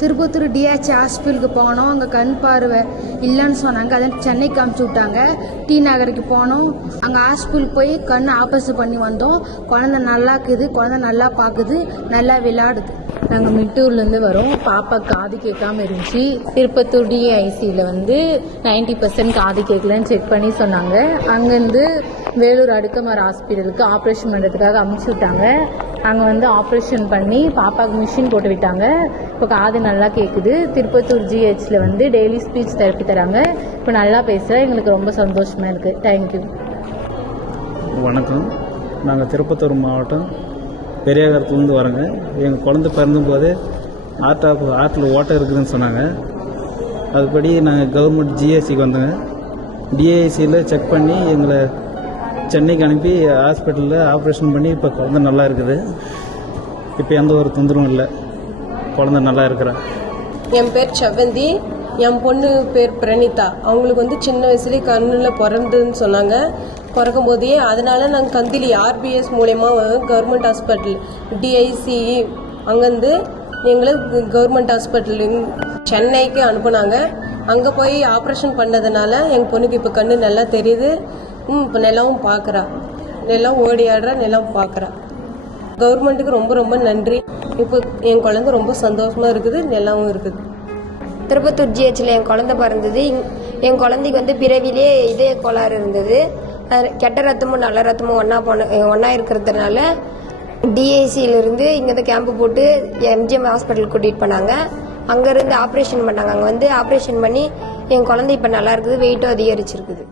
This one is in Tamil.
திருப்பத்தூர் டிஹெச் ஹாஸ்பிட்டலுக்கு போனோம். அங்கே கண் பார்வை இல்லைன்னு சொன்னாங்க. அதை சென்னைக்கு அமுச்சு விட்டாங்க. டி நகருக்கு போனோம். அங்கே ஹாஸ்பிட்டலுக்கு போய் கண் ஆப்ரேஷன் பண்ணி வந்தோம். குழந்தை நல்லா இருக்குது, குழந்தை நல்லா பார்க்குது, நல்லா விளையாடுது. நாங்கள் மிட்டூர்லேருந்து வரோம். பாப்பா காது கேட்காம இருந்துச்சு. திருப்பத்தூர் டிஐசியில் 90% காது கேட்கலன்னு செக் பண்ணி சொன்னாங்க. அங்கேருந்து வேலூர் அடுக்கமர் ஹாஸ்பிட்டலுக்கு ஆப்ரேஷன் பண்ணுறதுக்காக அமுச்சு விட்டாங்க. அங்கே ஆப்ரேஷன் பண்ணி பாப்பாவுக்கு மிஷின் போட்டு விட்டாங்க. இப்போ காது நல்லா கேட்குது. திருப்பத்தூர் ஜிஹெச்சில் டெய்லி ஸ்பீச் தெரப்பி தராங்க. இப்போ நல்லா பேசுகிறேன். எங்களுக்கு ரொம்ப சந்தோஷமாக இருக்குது. தேங்க்யூ. வணக்கம். நாங்கள் திருப்பத்தூர் மாவட்டம் பெரியாகரத்துலேருந்து வரோங்க. எங்கள் குழந்தை பிறந்தும்போது ஆர்ட்டில் ஓட்டை இருக்குதுன்னு சொன்னாங்க. அதுபடி நாங்கள் கவர்மெண்ட் ஜிஎஸ்சிக்கு வந்தோங்க. டிஐசியில் செக் பண்ணி எங்களை சென்னைக்கு அனுப்பி ஹாஸ்பிட்டலில் ஆப்ரேஷன் பண்ணி இப்போ குழந்தை நல்லா இருக்குது. இப்போ எந்த ஒரு தொந்தரவும் இல்லை. குழந்தை நல்லா இருக்கிறேன். என் பேர் செவ்வந்தி. என் பொண்ணு பேர் பிரணிதா. அவங்களுக்கு சின்ன வயசுலேயே கண்ணில் பிறந்துன்னு சொன்னாங்க. பிறக்கும் போதே அதனால நாங்கள் கந்திலி ஆர்பிஎஸ் மூலயமா கவர்மெண்ட் ஹாஸ்பிட்டல் டிஐசி அங்கேருந்து எங்களை கவர்மெண்ட் ஹாஸ்பிட்டல் சென்னைக்கு அனுப்புனாங்க. அங்கே போய் ஆப்ரேஷன் பண்ணதுனால எங்கள் பொண்ணுக்கு இப்போ கண்ணு நல்லா தெரியுது. இப்போ நல்லாவும் பார்க்குறா, நல்லா ஓடி ஆடுறா, நல்லாவும் பார்க்குறா. கவர்மெண்ட்டுக்கு ரொம்ப ரொம்ப நன்றி. இப்போ என் குழந்தை ரொம்ப சந்தோஷமாக இருக்குது, நல்லாவும் இருக்குது. திருப்பத்தூர் ஜிஹெச்சில் என் குழந்தை பிறந்தது. என் குழந்தைக்கு பிறவிலே இதய கோளாறு இருந்தது. கெட்ட ரத்தமும் நல்ல ரத்தமும் ஒன்றா இருக்கிறதுனால டிஐசியிலிருந்து இங்கே கேம்ப் போட்டு எம்ஜிஎம் ஹாஸ்பிட்டலுக்கு கூட்டிகிட்டு போனாங்க. அங்கேருந்து ஆப்ரேஷன் பண்ணாங்க. அங்கே ஆப்ரேஷன் பண்ணி என் குழந்தை இப்போ நல்லா இருக்குது, வெயிட்டும் அதிகரிச்சிருக்குது.